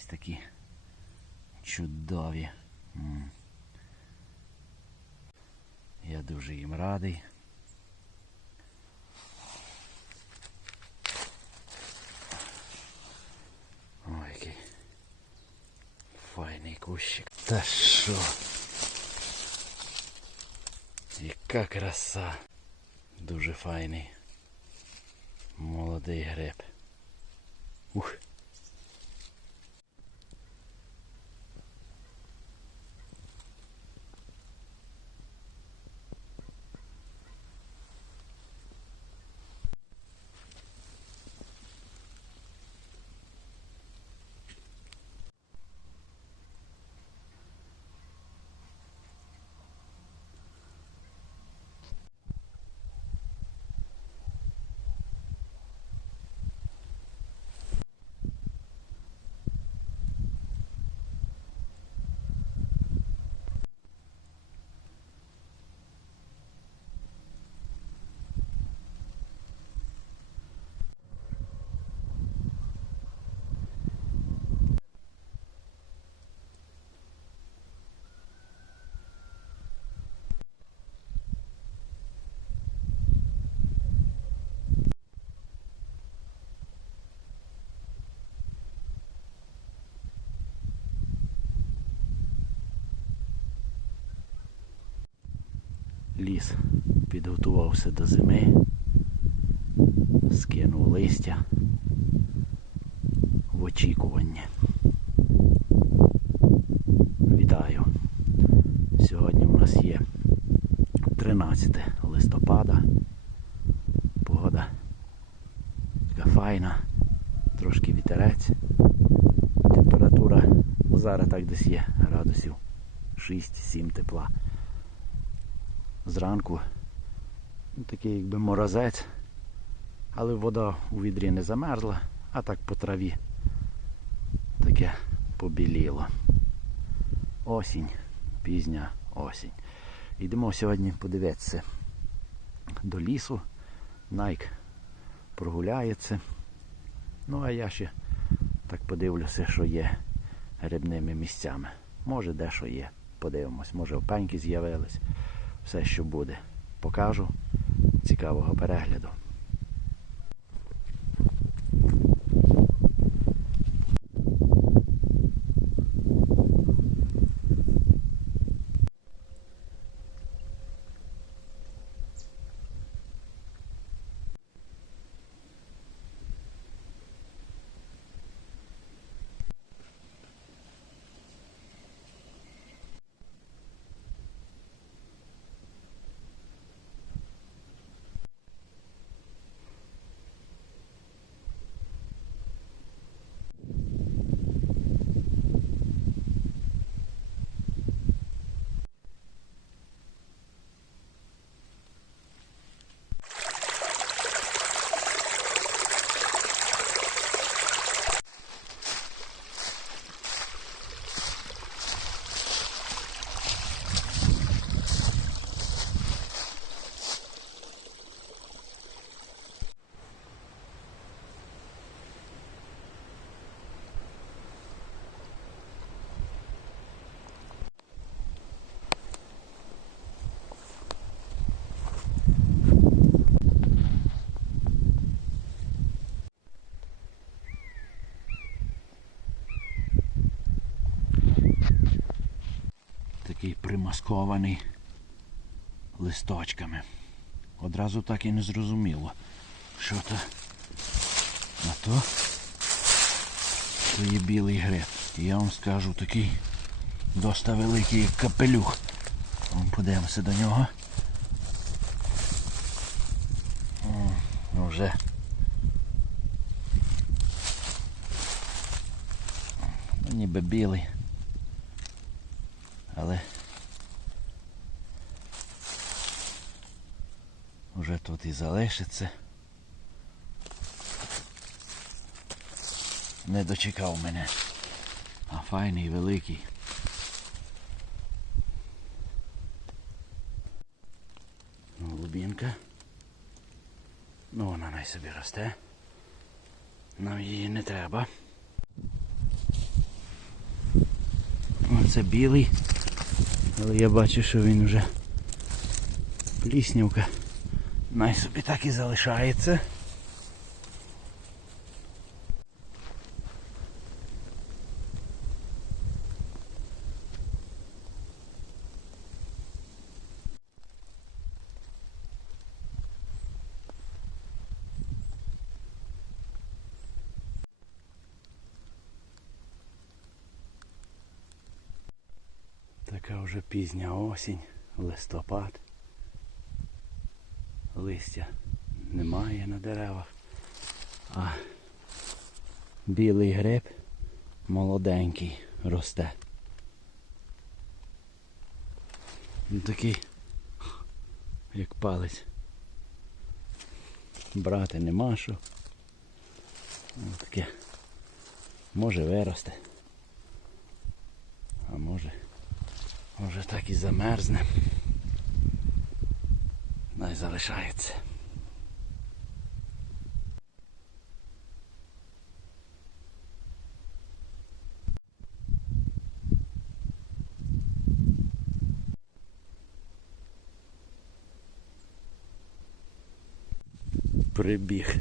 Ось такі чудові. Я дуже їм радий. Ой, який файний кущик. Та що? Яка краса. Дуже файний. Молодий гриб. Ух. Ліс підготувався до зими, скинув листя в очікуванні. Вітаю! Сьогодні у нас є 13 листопада. Погода така файна, трошки вітерець. Температура зараз так десь є градусів 6-7 тепла зранку. Ну, такий якби морозець, але вода у відрі не замерзла, а так по траві таке побіліло. Осінь, пізня осінь. Йдемо сьогодні подивитися до лісу. Найк прогуляється. Ну а я ще так подивлюся, що є грибними місцями. Може дещо є. Подивимось, може опеньки з'явились все, що буде, покажу. Цікавого перегляду. Такий примаскований листочками. Одразу так і не зрозуміло, що то а то, то є білий гриб. І я вам скажу такий доста великий як капелюх. Вон подивимося до нього. Ну вже ну, ніби білий. Але вже тут і залишиться. Не дочекав мене. А файний, великий. Голубінка. Ну вона най собі росте. Нам її не треба. Це білий. Але я бачу, що він вже пліснівка. Най собі так і залишається. Така вже пізня осінь, листопад. Листя немає на деревах. А білий гриб молоденький росте. Він такий, як палець. Брати нема що. Таке. Може виросте. А може. Може так і замерзне. Най залишається. Прибіг.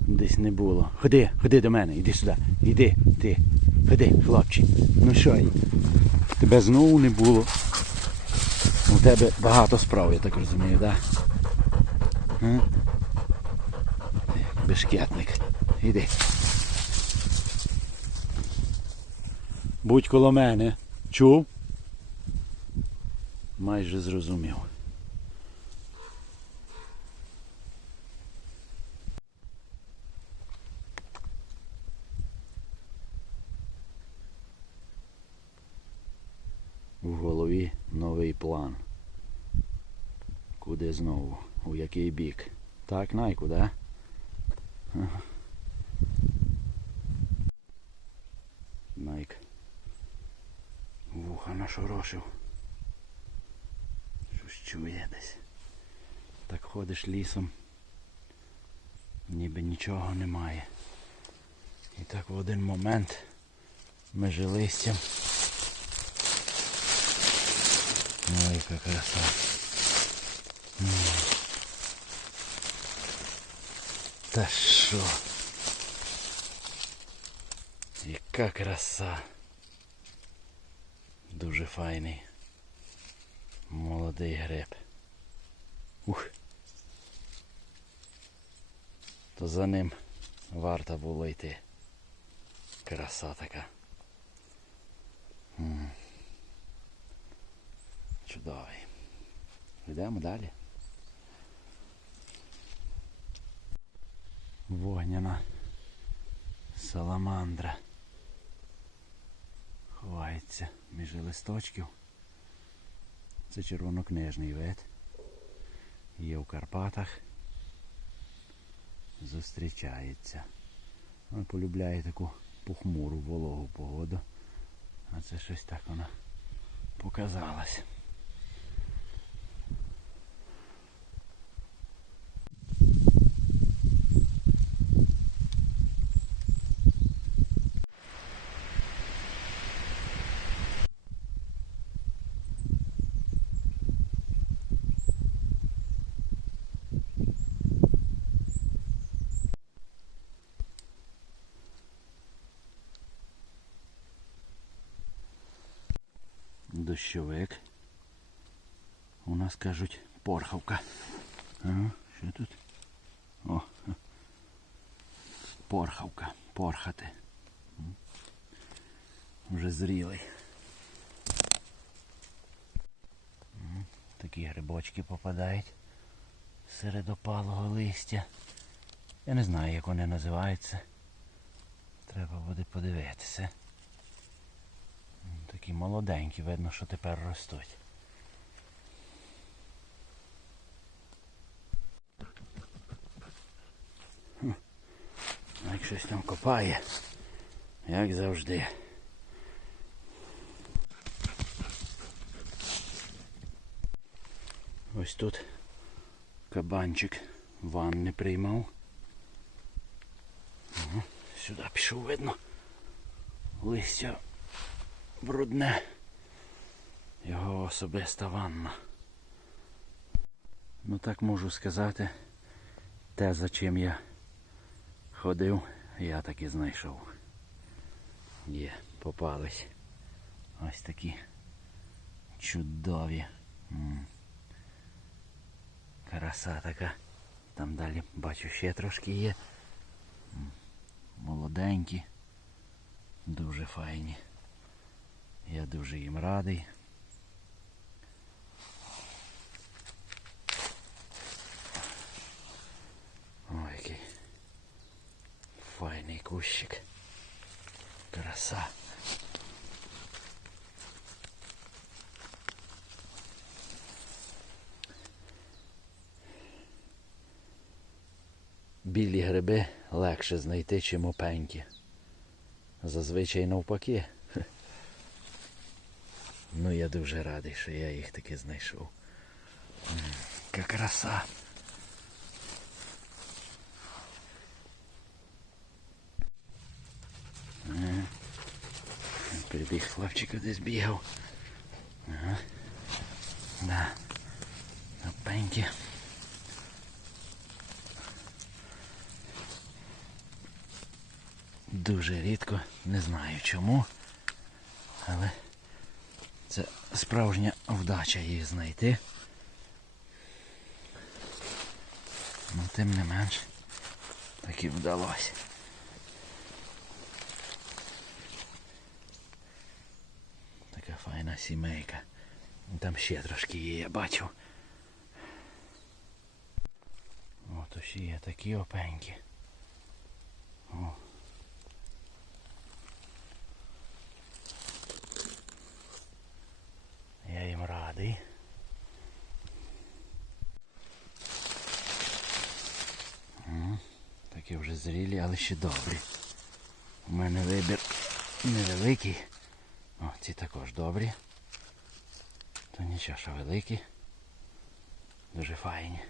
Десь не було. Ходи, ходи до мене, іди сюди. Іди, ти. Ходи, хлопче. Ну що, тебе знову не було. У тебе багато справ, я так розумію, так? Да? Бешкетник. Іди. Будь коло мене. Чув? Майже зрозумів. Куди знову? У який бік? Так, найку, да? Найк. Вуха нашорошив. Щось чує десь. Так ходиш лісом. Ніби нічого немає. І так в один момент межи листям. Ой, яка краса. Та що? Яка краса. Дуже файний. Молодий гриб. Ух. То за ним варто було йти. Краса така. Чудовий. Йдемо далі. Вогняна саламандра. Ховається між листочків. Це червонокнижний вид. Є в Карпатах. Зустрічається. Вона полюбляє таку похмуру вологу погоду. А це щось так вона показалась. Дощовик. У нас кажуть порхавка. Ага, що тут? О. ха. Порхавка. Порхати. Вже зрілий. Такі грибочки попадають серед опалого листя. Я не знаю, як вони називаються. Треба буде подивитися. Такі молоденькі, видно, що тепер ростуть. Як щось там копає, як завжди. Ось тут кабанчик ванни приймав. Сюди пішов, видно. Листя брудне. Його особиста ванна. Ну так можу сказати, те, за чим я ходив, я таки знайшов. Є, попались. Ось такі чудові. Краса така. Там далі бачу ще трошки є. Молоденькі. Дуже файні. Дуже їм радий. Ой, який файний кущик. Краса. Білі гриби легше знайти, чим опеньки. Зазвичай навпаки. Ну я дуже радий, що я їх таки знайшов. Яка краса. Прибіг хлопчик десь бігав. Ага. Да. Опеньки. Дуже рідко, не знаю чому, але це справжня вдача їх знайти. Ну, тим не менш, так і вдалося. Така файна сімейка. Там ще трошки є, я бачу. От ще є такі опеньки. О. Я їм радий. М, Такі вже зрілі, але ще добрі. У мене вибір невеликий. О, ці також добрі. То нічого, що великі. Дуже файні.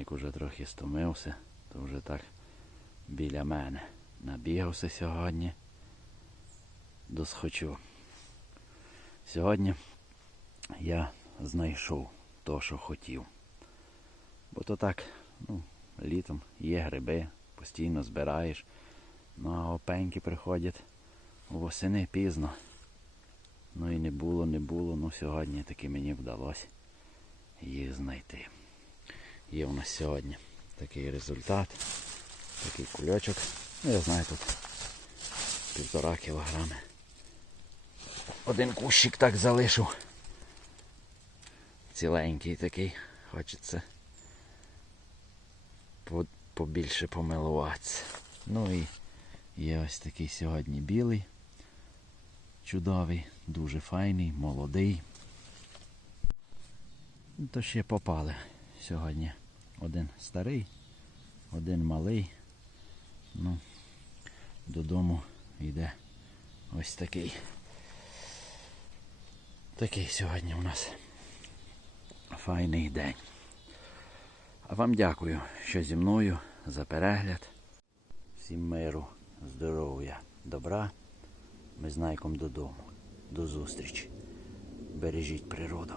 Найк уже трохи стомився, то вже так біля мене набігався сьогодні. Досхочу. Сьогодні я знайшов то, що хотів. Бо то так, ну, літом є гриби, постійно збираєш. Ну а опеньки приходять восени пізно. Ну і не було, не було. Ну сьогодні таки мені вдалося їх знайти. Є у нас сьогодні такий результат, такий кульочок. Ну, я знаю тут півтора кілограми. Один кущик так залишив. Ціленький такий, хочеться побільше помилуватися. Ну і є ось такий сьогодні білий, чудовий, дуже файний, молодий. Ну, То ще попали сьогодні. Один старий, один малий. Ну, додому йде ось такий. Такий сьогодні у нас файний день. А вам дякую, що зі мною за перегляд. Всім миру, здоров'я, добра. Ми з Найком додому. До зустрічі. Бережіть природу.